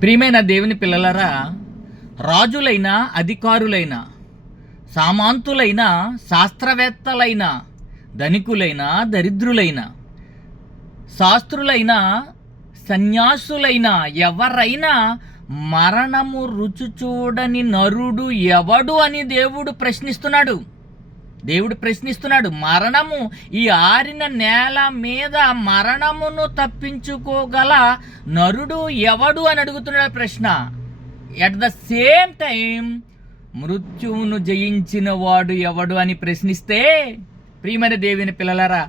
ప్రియమైన దేవుని పిల్లలరా, రాజులైన, అధికారులైన, సామంతులైన, శాస్త్రవేత్తలైన, ధనికులైన, దరిద్రులైన, శాస్త్రులైన, సన్యాసులైన ఎవరైనా మరణము రుచి చూడని నరుడు ఎవడు అని దేవుడు ప్రశ్నిస్తున్నాడు. మరణము, ఈ ఆరిన నేల మీద మరణమును తప్పించుకోగల నరుడు ఎవడు అని అడుగుతున్నాడు ప్రశ్న. ఎట్ ద సేమ్ టైం మృత్యువును జయించిన వాడు ఎవడు అని ప్రశ్నిస్తే, ప్రియమైన దేవుని పిల్లలారా,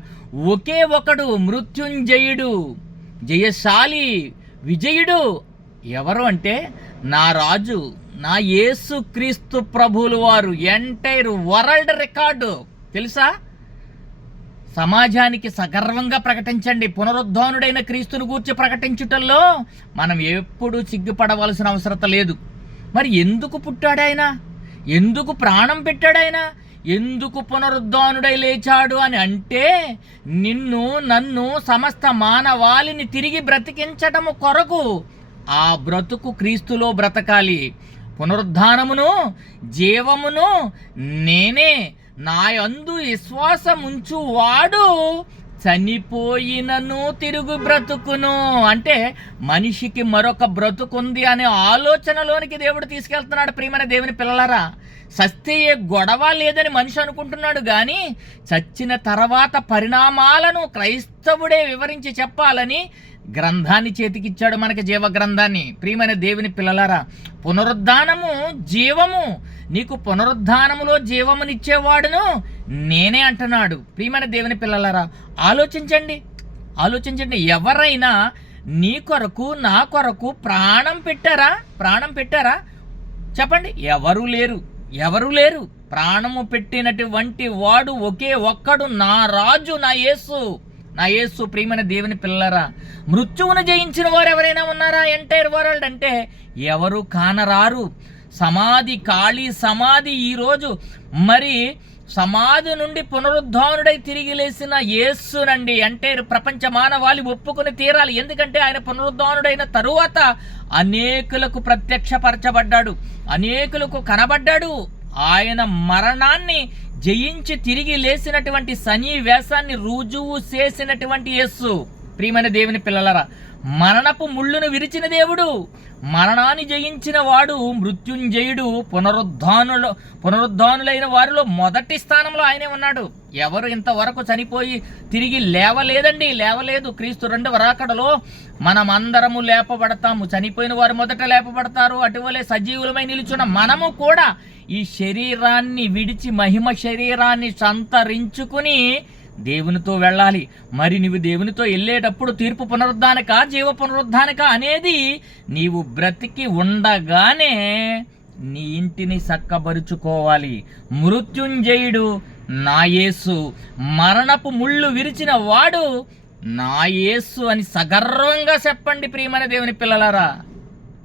ఒకే ఒకడు మృత్యుంజయుడు, జయశాలి, విజయుడు ఎవరు అంటే నా రాజు, నా యేసు క్రీస్తు ప్రభువుల వారు. ఎంటైర్ వరల్డ్ రికార్డు తెలుసా? సమాజానికి సగర్వంగా ప్రకటించండి. పునరుద్ధానుడైన క్రీస్తుని గూర్చి ప్రకటించుటల్లో మనం ఎప్పుడూ సిగ్గుపడవలసిన అవసరం లేదు. మరి ఎందుకు పుట్టాడాయన? ఎందుకు ప్రాణం పెట్టాడాయన? ఎందుకు పునరుద్ధానుడై లేచాడు అని అంటే, నిన్ను, నన్ను, సమస్త మానవాళిని తిరిగి బ్రతికించటము కొరకు. ఆ బ్రతుకు క్రీస్తులో బ్రతకాలి. పునరుద్ధానమును, జీవమును నేనే. నా యందు విశ్వాసముంచు వాడు చనిపోయినను తిరుగు బ్రతుకును. అంటే మనిషికి మరొక బ్రతుకుంది అనే ఆలోచనలోనికి దేవుడు తీసుకెళ్తున్నాడు. ప్రియమైన దేవుని పిల్లలారా, చస్తే ఏ గొడవ లేదని మనిషి అనుకుంటున్నాడు, కానీ చచ్చిన తర్వాత పరిణామాలను క్రైస్తవుడే వివరించి చెప్పాలని గ్రంథాన్ని చేతికిచ్చాడు, మనకి జీవ గ్రంథాన్ని. ప్రియమైన దేవుని పిల్లలారా, పునరుద్ధానము, జీవము, నీకు పునరుద్ధానములో జీవమునిచ్చేవాడును నేనే అంటున్నాడు. ప్రియమైన దేవుని పిల్లలారా, ఆలోచించండి. ఎవరైనా నీ కొరకు, నా కొరకు ప్రాణం పెట్టారా? చెప్పండి. ఎవరు లేరు. ప్రాణము పెట్టినటువంటి వాడు ఒకే ఒక్కడు, నా రాజు, నా యేసు. ప్రియమైన దేవుని పిల్లలారా, మృత్యువును జయించిన వారు ఎవరైనా ఉన్నారా? ఎంటైర్ వరల్డ్ అంటే ఎవరు కానరారు. ఖాళీ సమాధి. ఈరోజు మరి సమాధి నుండి పునరుద్ధానుడై తిరిగి లేచిన యేసునండి అంటే ప్రపంచ మానవాళి ఒప్పుకొని తీరాలి. ఎందుకంటే ఆయన పునరుద్ధానుడైన తరువాత అనేకులకు ప్రత్యక్షపరచబడ్డాడు, అనేకులకు కనబడ్డాడు. ఆయన మరణాన్ని జయించి తిరిగి లేచినటువంటి సన్నివేశాన్ని రుజువు చేసినటువంటి యేసు. ప్రియమైన దేవుని పిల్లలారా, మరణపు ముళ్ళును విరిచిన దేవుడు, మరణాన్ని జయించిన వాడు, మృత్యుంజయుడు, పునరుద్ధానులైన వారిలో మొదటి స్థానంలో ఆయనే ఉన్నాడు. ఎవరు ఇంతవరకు చనిపోయి తిరిగి లేవలేదు. క్రీస్తు రెండవ రాకడలో మనమందరము లేపబడతాము. చనిపోయిన వారు మొదట లేపబడతారు. అటువలే సజీవులమై నిలుచున్న మనము కూడా ఈ శరీరాన్ని విడిచి మహిమ శరీరాన్ని సంతరించుకుని దేవునితో వెళ్ళాలి. మరి నీవు దేవునితో వెళ్ళేటప్పుడు తీర్పు పునరుద్ధానిక, జీవ పునరుద్ధానిక అనేది నీవు బ్రతికి ఉండగానే నీ ఇంటిని చక్కబరుచుకోవాలి. మృత్యుంజయుడు నా యేసు, మరణపు ముళ్ళు విరిచిన వాడు నా యేసు అని సగర్వంగా చెప్పండి ప్రియమైన దేవుని పిల్లలారా.